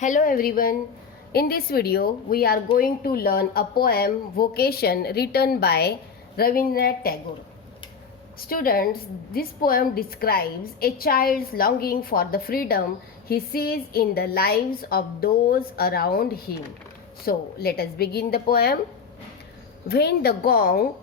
Hello everyone. In this video, we are going to learn a poem Vocation written by Rabindranath Tagore. Students, this poem describes a child's longing for the freedom he sees in the lives of those around him. So, let us begin the poem. When the gong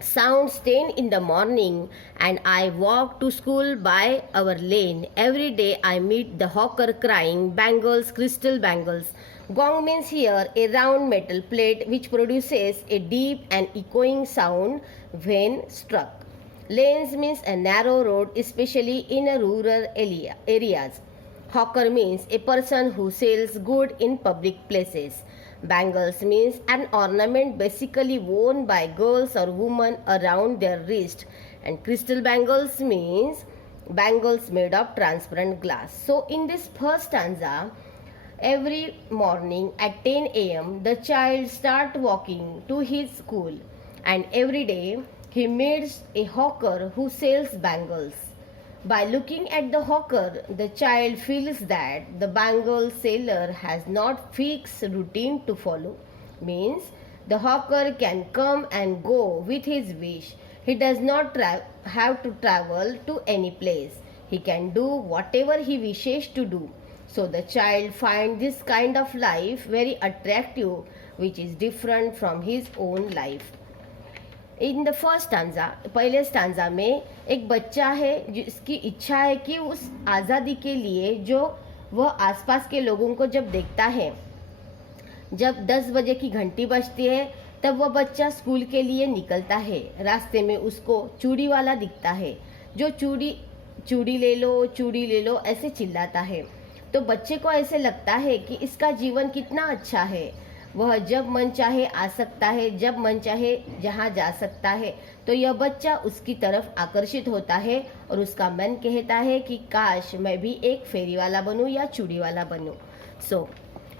sounds 10 in the morning and I walk to school by our lane. Every day I meet the hawker crying, bangles, crystal bangles. Gong means here a round metal plate which produces a deep and echoing sound when struck. Lanes means a narrow road, especially in a rural areas. Hawker means a person who sells good in public places. Bangles means an ornament basically worn by girls or women around their wrist. And crystal bangles means bangles made of transparent glass. So in this first stanza, every morning at 10 a.m. the child start walking to his school, and every day he meets a hawker who sells bangles. By looking at the hawker, the child feels that the bangle seller has not fixed routine to follow. Means the hawker can come and go with his wish. He does not have to travel to any place. He can do whatever he wishes to do. So the child finds this kind of life very attractive, which is different from his own life. In the first stanza, पहले stanza में एक बच्चा है जिसकी इच्छा है कि उस आज़ादी के लिए जो वह आसपास के लोगों को जब देखता है, जब 10 बजे की घंटी बजती है तब वह बच्चा स्कूल के लिए निकलता है। रास्ते में उसको चूड़ी वाला दिखता है जो चूड़ी ले लो ऐसे चिल्लाता है। तो बच्चे को ऐसे लगता है कि इसका जीवन कितना अच्छा है, वह जब मन चाहे आ सकता है, जब मन चाहे जहाँ जा सकता है। तो यह बच्चा उसकी तरफ आकर्षित होता है और उसका मन कहता है कि काश मैं भी एक फेरी वाला बनूं या चूड़ी वाला बनूं। So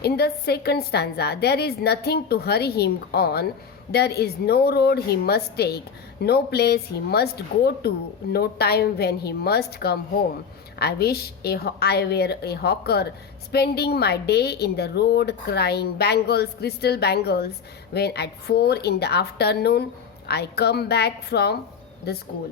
in the second stanza, there is nothing to hurry him on, there is no road he must take, no place he must go to, no time when he must come home. I wish I were a hawker, spending my day in the road crying bangles, crystal bangles, when at 4 in the afternoon I come back from the school.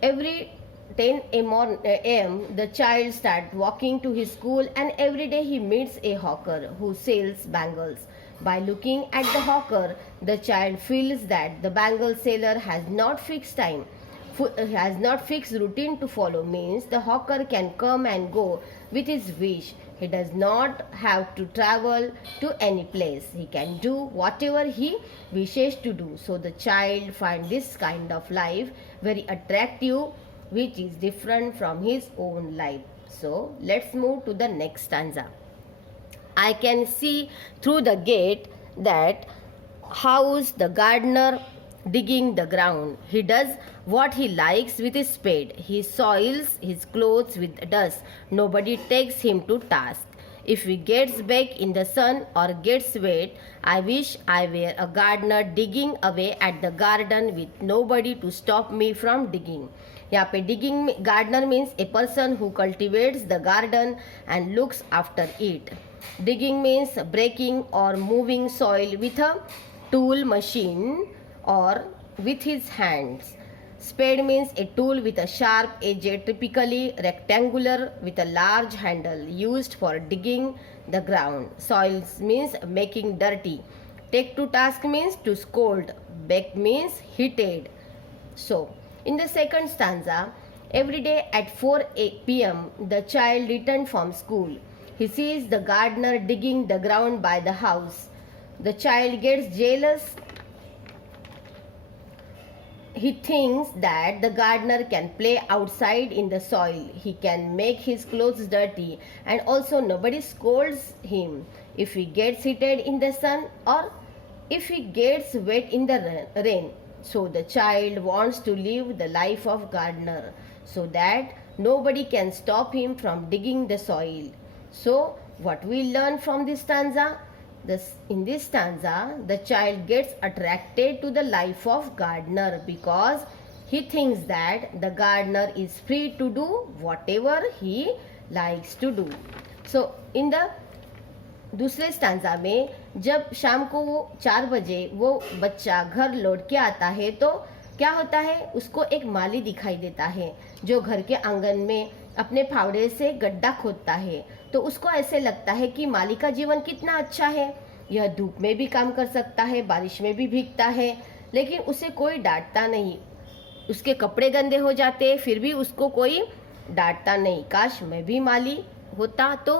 Every 10 a.m. the child starts walking to his school, and every day he meets a hawker who sells bangles. By looking at the hawker, the child feels that the bangle seller has not fixed routine to follow. Means the hawker can come and go with his wish. He does not have to travel to any place. He can do whatever he wishes to do. So the child finds this kind of life very attractive, which is different from his own life. So let's move to the next stanza. I can see through the gate that house the gardener digging the ground. He does what he likes with his spade. He soils his clothes with dust. Nobody takes him to task. If he gets back in the sun or gets wet, I wish I were a gardener digging away at the garden with nobody to stop me from digging. यहाँ पे digging gardener means a person who cultivates the garden and looks after it. Digging means breaking or moving soil with a tool machine or with his hands. Spade means a tool with a sharp edge, typically rectangular with a large handle, used for digging the ground. Soils means making dirty. Take to task means to scold. Beg means heated. So, in the second stanza, every day at 4 p.m. the child returned from school. He sees the gardener digging the ground by the house. The child gets jealous. He thinks that the gardener can play outside in the soil. He can make his clothes dirty, and also nobody scolds him if he gets heated in the sun or if he gets wet in the rain. So the child wants to live the life of gardener so that nobody can stop him from digging the soil. So what we learn from this stanza? In this stanza, the child gets attracted to the life of gardener because he thinks that the gardener is free to do whatever he likes to do. So in the दूसरे stanza में जब शाम को वो 4 बजे वो बच्चा घर लौट के आता है तो क्या होता है, उसको एक माली दिखाई देता है जो घर के आंगन में अपने फावड़े से गड्ढा खोदता है। तो उसको ऐसे लगता है कि माली का जीवन कितना अच्छा है, यह धूप में भी काम कर सकता है, बारिश में भी भीगता है, लेकिन उसे कोई डांटता नहीं। उसके कपड़े गंदे हो जाते फिर भी उसको कोई डांटता नहीं। काश मैं भी माली होता तो।